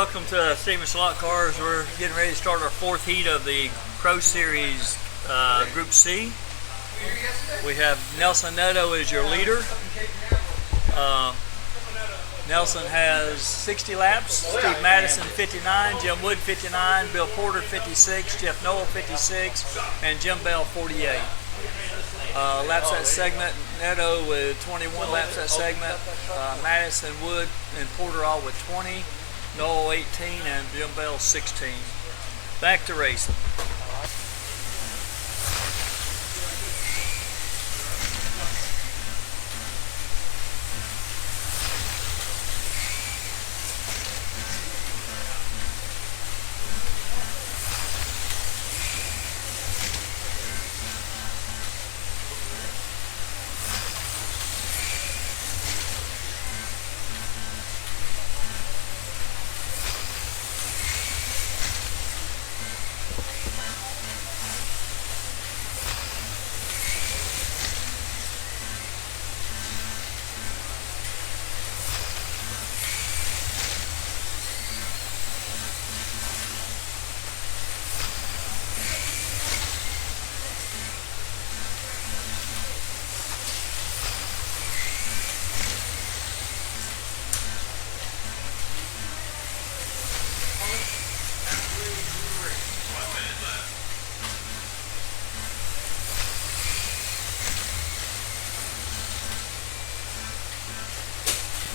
Welcome to Sebring Slot Cars. We're getting ready to start our fourth heat of the Pro Series Group C. We have Nelson Neto as your leader. Nelson has 60 laps, Steve Madison 59, Jim Wood 59, Bill Porter 56, Jeff Noel 56, and Jim Bell 48. Laps that segment, Neto with 21 laps that segment, Madison, Wood, and Porter all with 20, Noel 18, and Jim Bell 16. Back to racing.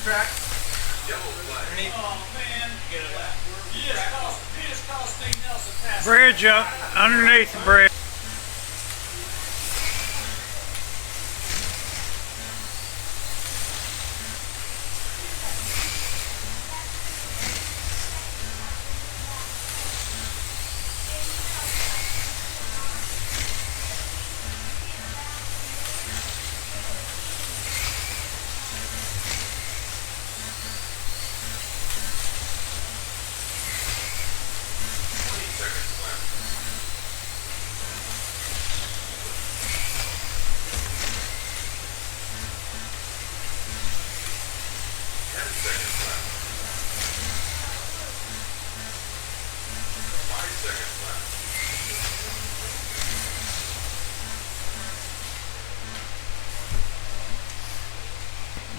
Track. Oh man, you just cost Steve Nelson passing. Bridge up, underneath the bridge.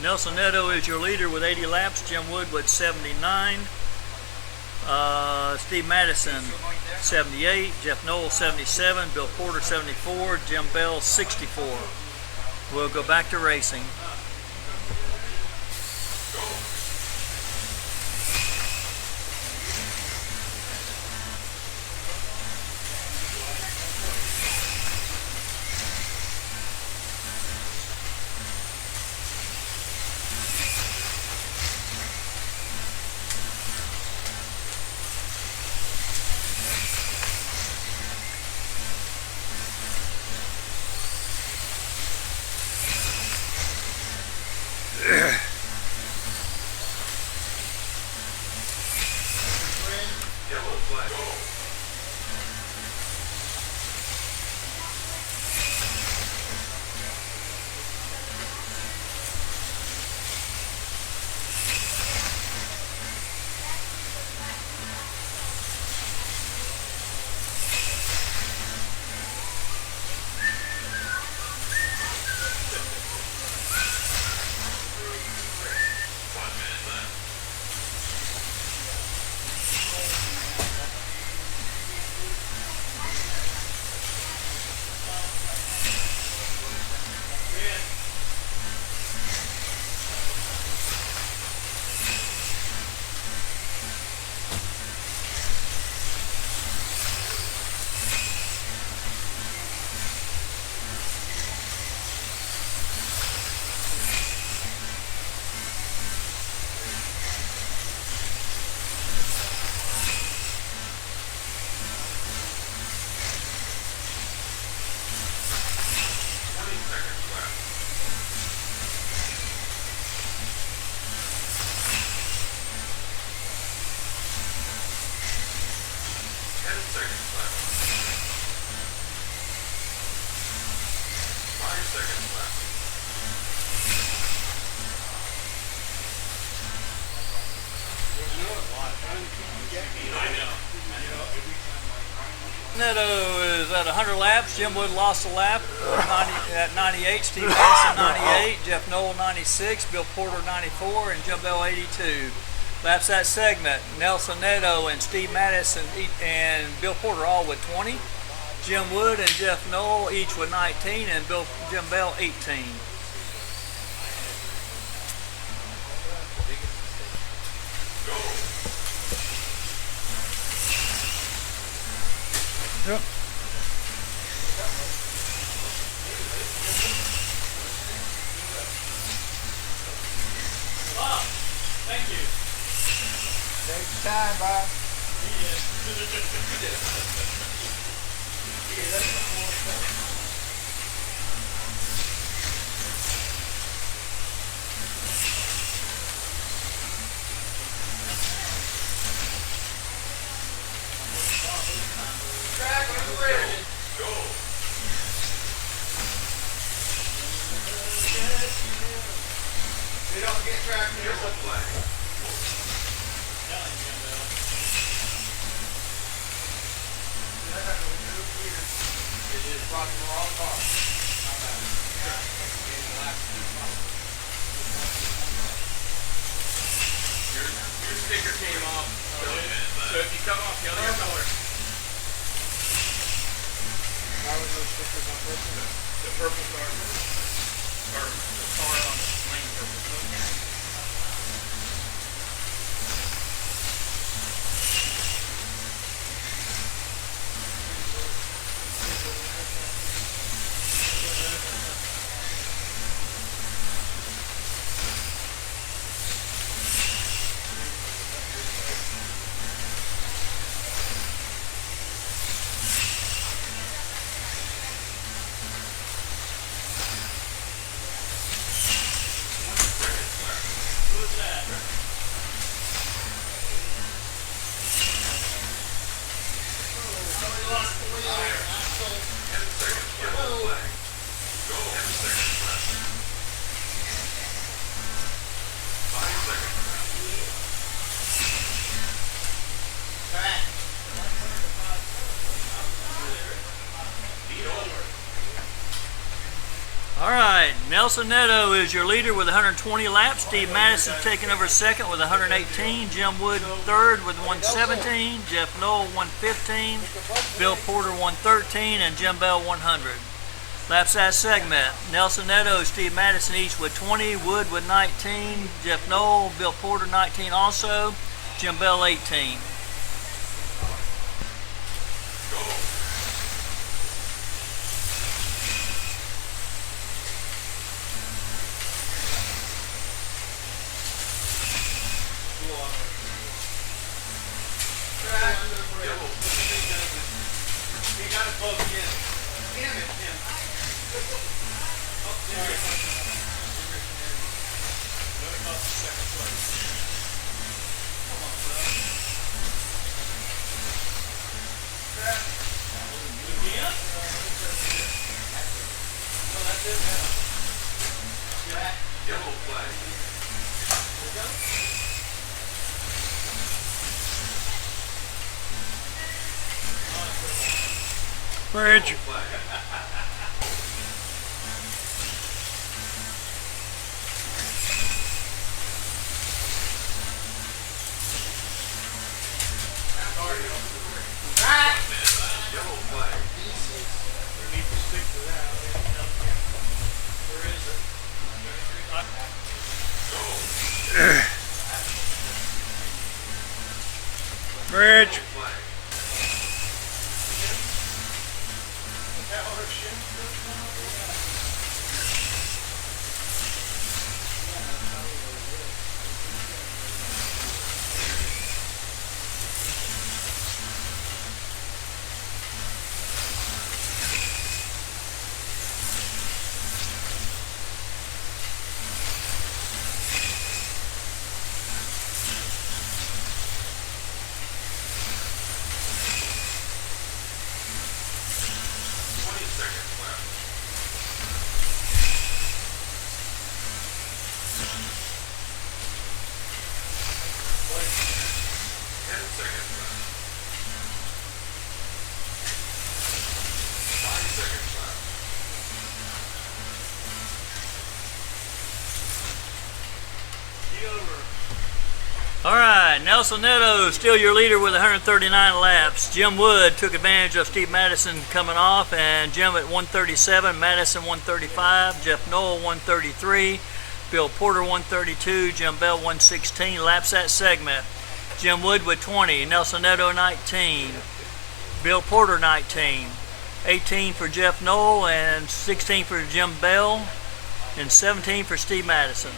Nelson Neto is your leader with 80 laps, Jim Wood with 79, Steve Madison 78, Jeff Noel 77, Bill Porter 74, Jim Bell 64. We'll go back to racing. Neto is at 100 laps. Jim Wood lost a lap at 98. Steve Madison 98. Jeff Knoll 96. Bill Porter 94. And Jim Bell 82. Laps that segment. Nelson Neto and Steve Madison and Bill Porter all with 20. Jim Wood and Jeff Knoll each with 19. And Jim Bell 18. Yep. Thank you. Take your time, Bob. Track when you're ready. We don't get track here. Your sticker came off. So if you come off the other color. Why were those stickers on purpose? The purple car. Or the car on the lane purple. All right, Nelson Neto is your leader with 120 laps. Steve Madison taking over second with 118. Jim Wood third with 117. Jeff Knoll 115. Bill Porter 113. And Jim Bell 100. Laps that segment. Nelson Neto, Steve Madison each with 20. Wood with 19. Jeff Knoll, Bill Porter 19 also. Jim Bell 18. Bridge. Bridge. All right, Nelson Neto still your leader with 139 laps. Jim Wood took advantage of Steve Madison coming off, and Jim at 137, Madison 135, Jeff Noel 133, Bill Porter 132, Jim Bell 116. Laps that segment. Jim Wood with 20, Nelson Neto 19, Bill Porter 19, 18 for Jeff Noel, and 16 for Jim Bell, and 17 for Steve Madison.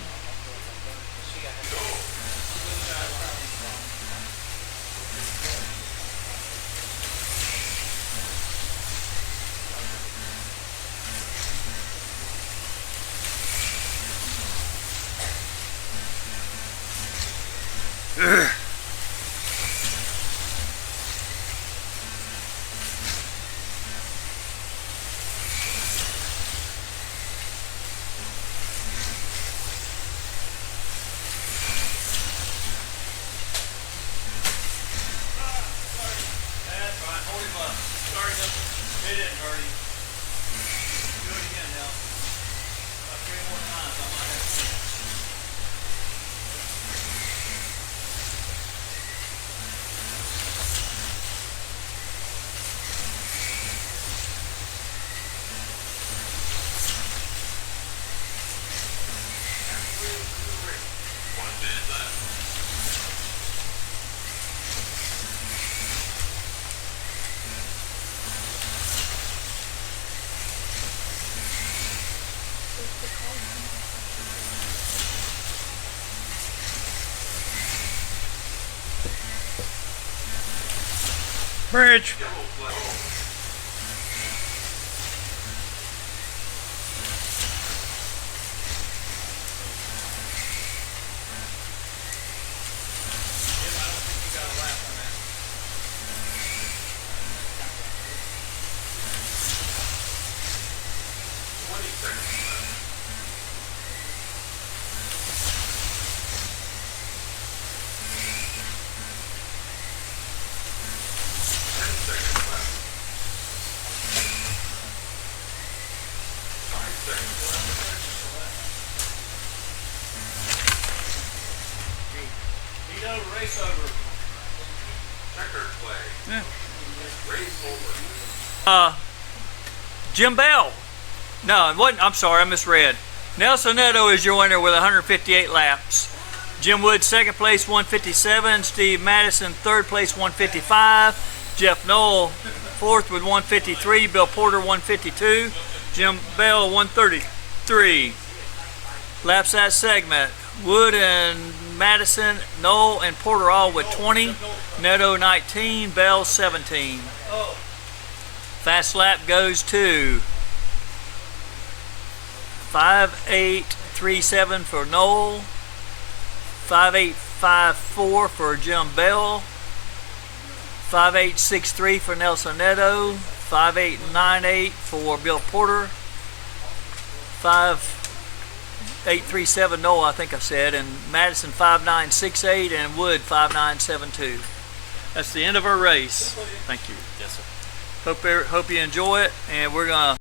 Bridge. Race over. Checkered flag. Yeah. Race over. Jim Bell. No, it wasn't. I'm sorry, I misread. Nelson Neto is your winner with 158 laps. Jim Wood second place 157. Steve Madison third place 155. Jeff Noel fourth with 153. Bill Porter 152. Jim Bell 133. Laps that segment. Wood and Madison, Noel, and Porter all with 20. Neto 19. Bell 17. Fast lap goes to 5.837 for Noel, 5.854 for Jim Bell, 5.863 for Nelson Neto, 5.898 for Bill Porter, 5.837 Noel, I think I said, and Madison 5.968 and Wood 5.972. That's the end of our race. Thank you. Yes, sir. Hope you enjoy it, and we're gonna